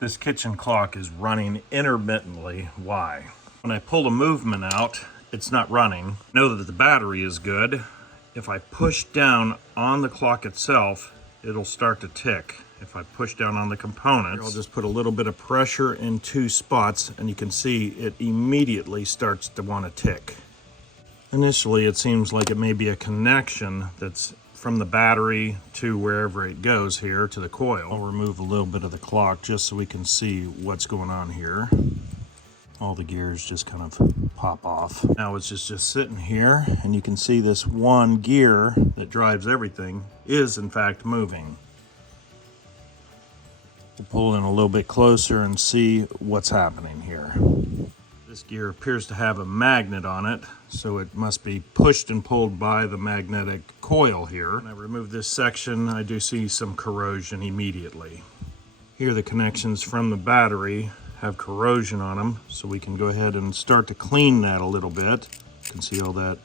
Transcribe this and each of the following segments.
This kitchen clock is running intermittently. Why? When I pull the movement out, it's not running. Know that the battery is good. If I push down on the clock itself, it'll start to tick. If I push down on the components, I'll just put a little bit of pressure in two spots and you can see it immediately starts to want to tick. Initially, it seems like it may be a connection that's from the battery to wherever it goes here to the coil. I'll remove a little bit of the clock just so we can see what's going on here. All the gears just kind of pop off. Now it's just sitting here and you can see this one gear that drives everything is in fact moving. We'll pull in a little bit closer and see what's happening here. This gear appears to have a magnet on it, so it must be pushed and pulled by the magnetic coil here. When I remove this section, I do see some corrosion immediately. Here the connections from the battery have corrosion on them, so we can go ahead and start to clean that a little bit. You can see all that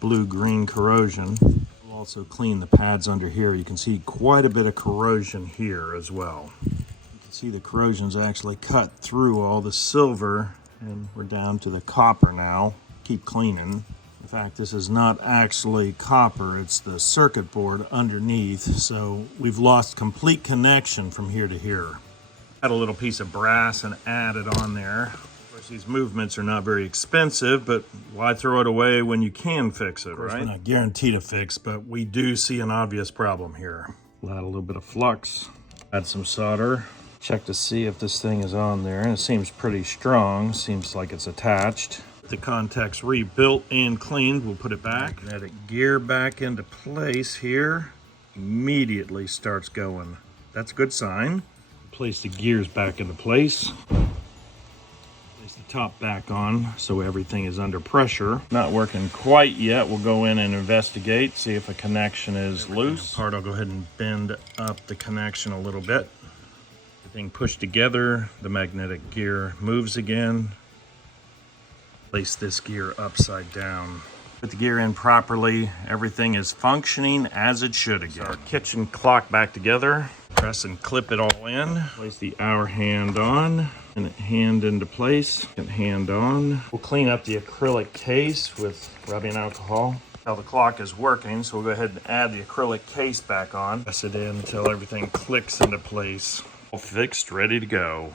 blue-green corrosion. We'll also clean the pads under here. You can see quite a bit of corrosion here as well. You can see the corrosion's actually cut through all the silver, and we're down to the copper now. Keep cleaning. In fact, this is not actually copper, it's the circuit board underneath, so we've lost complete connection from here to here. Add a little piece of brass and add it on there. Of course, these movements are not very expensive, but why throw it away when you can fix it, right? We're not guaranteed to fix, but we do see an obvious problem here. Add a little bit of flux, add some solder. Check to see if this thing is on there, and it seems pretty strong. Seems like it's attached. The contact's rebuilt and cleaned. We'll put it back. Magnetic gear back into place here. Immediately starts going. That's a good sign. Place the gears back into place. Place the top back on so everything is under pressure. Not working quite yet. We'll go in and investigate, see if a connection is loose. Apart, I'll go ahead and bend up the connection a little bit. Everything pushed together, the magnetic gear moves again. Place this gear upside down. Put the gear in properly. Everything is functioning as it should again. Our kitchen clock back together. Press and clip it all in. Place the hour hand on and hand into place. And hand on. We'll clean up the acrylic case with rubbing alcohol. Now the clock is working, so we'll go ahead and add the acrylic case back on. Press it in until everything clicks into place. All fixed, ready to go.